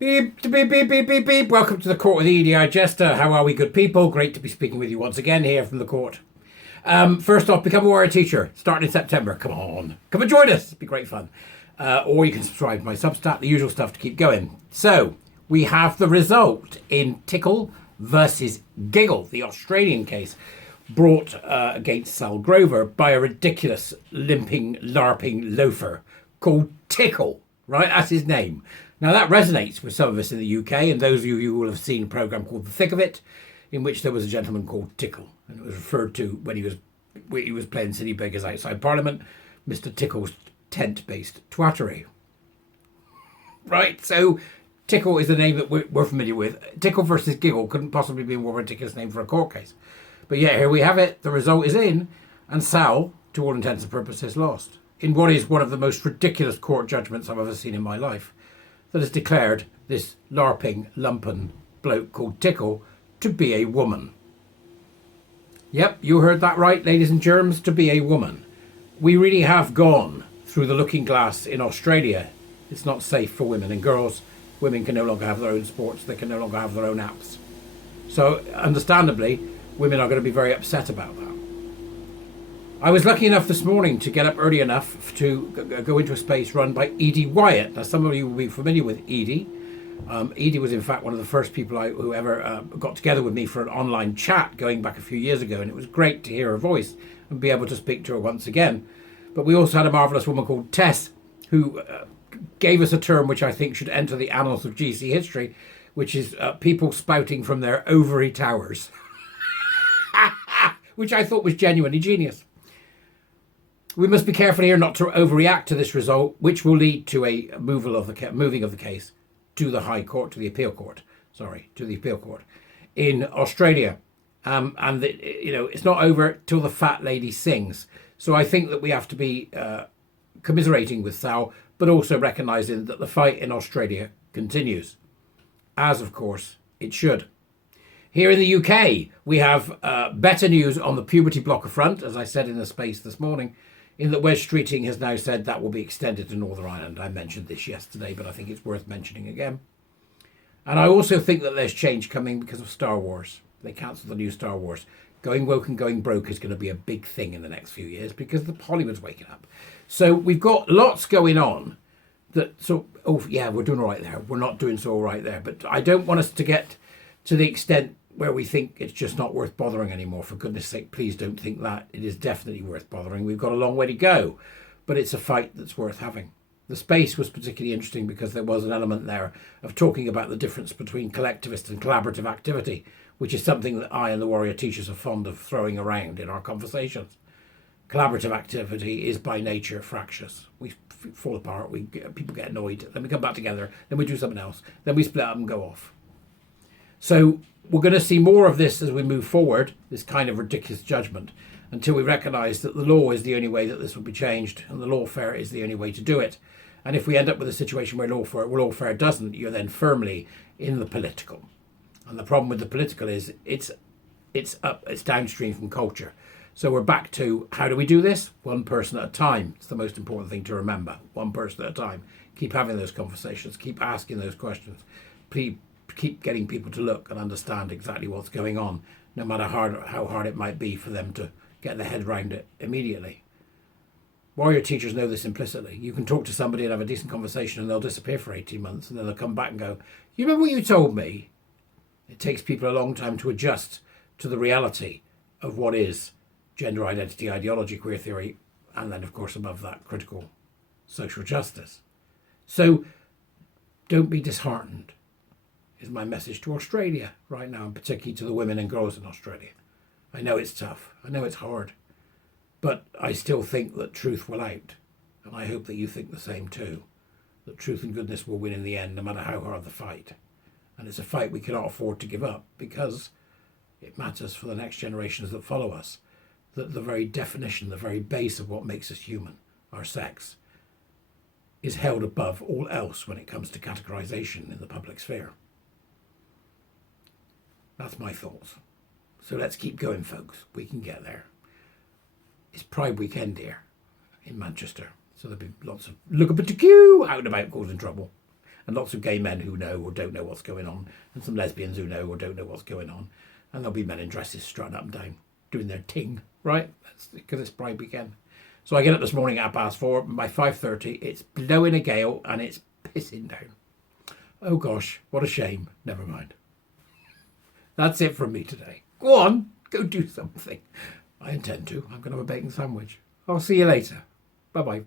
Beep, beep, beep, beep, beep, beep. Welcome to the court with the Edijester. How are we, good people? Great to be speaking with you once again here from the court. First off, become a warrior teacher starting in September. Come on. Come and join us. It'd be great fun. Or you can subscribe to my Substack, the usual stuff to keep going. So, we have the result in Tickle versus Giggle, the Australian case brought against Sal Grover by a ridiculous, limping, larping loafer called Tickle. Right? That's his name. Now, that resonates with some of us in the UK, and those of you who will have seen a programme called The Thick of It, in which there was a gentleman called Tickle, and it was referred to when he was playing city beggars outside Parliament, Mr. Tickle's tent-based twattery. Right, so Tickle is the name that we're familiar with. Tickle versus Giggle couldn't possibly be a more ridiculous name for a court case. But yeah, here we have it. The result is in, and Sal, to all intents and purposes, lost. In what is one of the most ridiculous court judgments I've ever seen in my life, that has declared this larping, lumpen bloke called Tickle to be a woman. Yep, you heard that right, ladies and germs, to be a woman. We really have gone through the looking glass in Australia. It's not safe for women and girls. Women can no longer have their own sports. They can no longer have their own apps. So, understandably, women are going to be very upset about that. I was lucky enough this morning to get up early enough to go into a space run by Edie Wyatt. Now, some of you will be familiar with Edie. Edie was, in fact, one of the first people who ever got together with me for an online chat going back a few years ago, and it was great to hear her voice and be able to speak to her once again. But we also had a marvellous woman called Tess, who gave us a term which I think should enter the annals of GC history, which is people spouting from their ovary towers, which I thought was genuinely genius. We must be careful here not to overreact to this result, which will lead to a moving of the case to the High Court, to the appeal court in Australia. It's not over till the fat lady sings. So I think that we have to be commiserating with Sal, but also recognising that the fight in Australia continues, as of course it should. Here in the UK, we have better news on the puberty blocker front, as I said in the space this morning, in that Wes Streeting has now said that will be extended to Northern Ireland. I mentioned this yesterday, but I think it's worth mentioning again. And I also think that there's change coming because of Star Wars. They cancelled the new Star Wars. Going woke and going broke is going to be a big thing in the next few years because Hollywood's waking up. So we've got lots going on we're doing all right there. We're not doing so all right there. But I don't want us to get to the extent where we think it's just not worth bothering anymore. For goodness sake, please don't think that. It is definitely worth bothering. We've got a long way to go, but it's a fight that's worth having. The space was particularly interesting because there was an element there of talking about the difference between collectivist and collaborative activity, which is something that I and the warrior teachers are fond of throwing around in our conversations. Collaborative activity is by nature fractious. We fall apart, people get annoyed, then we come back together, then we do something else, then we split up and go off. So we're going to see more of this as we move forward, this kind of ridiculous judgment, until we recognise that the law is the only way that this will be changed, and the lawfare is the only way to do it. And if we end up with a situation where lawfare doesn't, you're then firmly in the political. And the problem with the political is it's downstream from culture. So we're back to, how do we do this? One person at a time. It's the most important thing to remember. One person at a time. Keep having those conversations. Keep asking those questions. Keep getting people to look and understand exactly what's going on, no matter how hard it might be for them to get their head around it immediately. Warrior teachers know this implicitly. You can talk to somebody and have a decent conversation and they'll disappear for 18 months and then they'll come back and go, you remember what you told me? It takes people a long time to adjust to the reality of what is gender identity, ideology, queer theory, and then, of course, above that, critical social justice. So don't be disheartened, is my message to Australia right now, and particularly to the women and girls in Australia. I know it's tough. I know it's hard. But I still think that truth will out. And I hope that you think the same too. That truth and goodness will win in the end, no matter how hard the fight. And it's a fight we cannot afford to give up because it matters for the next generations that follow us. That the very definition, the very base of what makes us human, our sex, is held above all else when it comes to categorization in the public sphere. That's my thoughts. So let's keep going, folks. We can get there. It's Pride Weekend here in Manchester. So there'll be lots of look up at the queue out and about causing trouble. and lots of gay men who know or don't know what's going on, and some lesbians who know or don't know what's going on, and there'll be men in dresses strutting up and down, doing their ting, right? That's because it's Pride weekend. So I get up this morning at 4:30, by 5:30, it's blowing a gale and it's pissing down. Oh gosh, what a shame. Never mind. That's it from me today. Go on, go do something. I intend to. I'm going to have a bacon sandwich. I'll see you later. Bye-bye.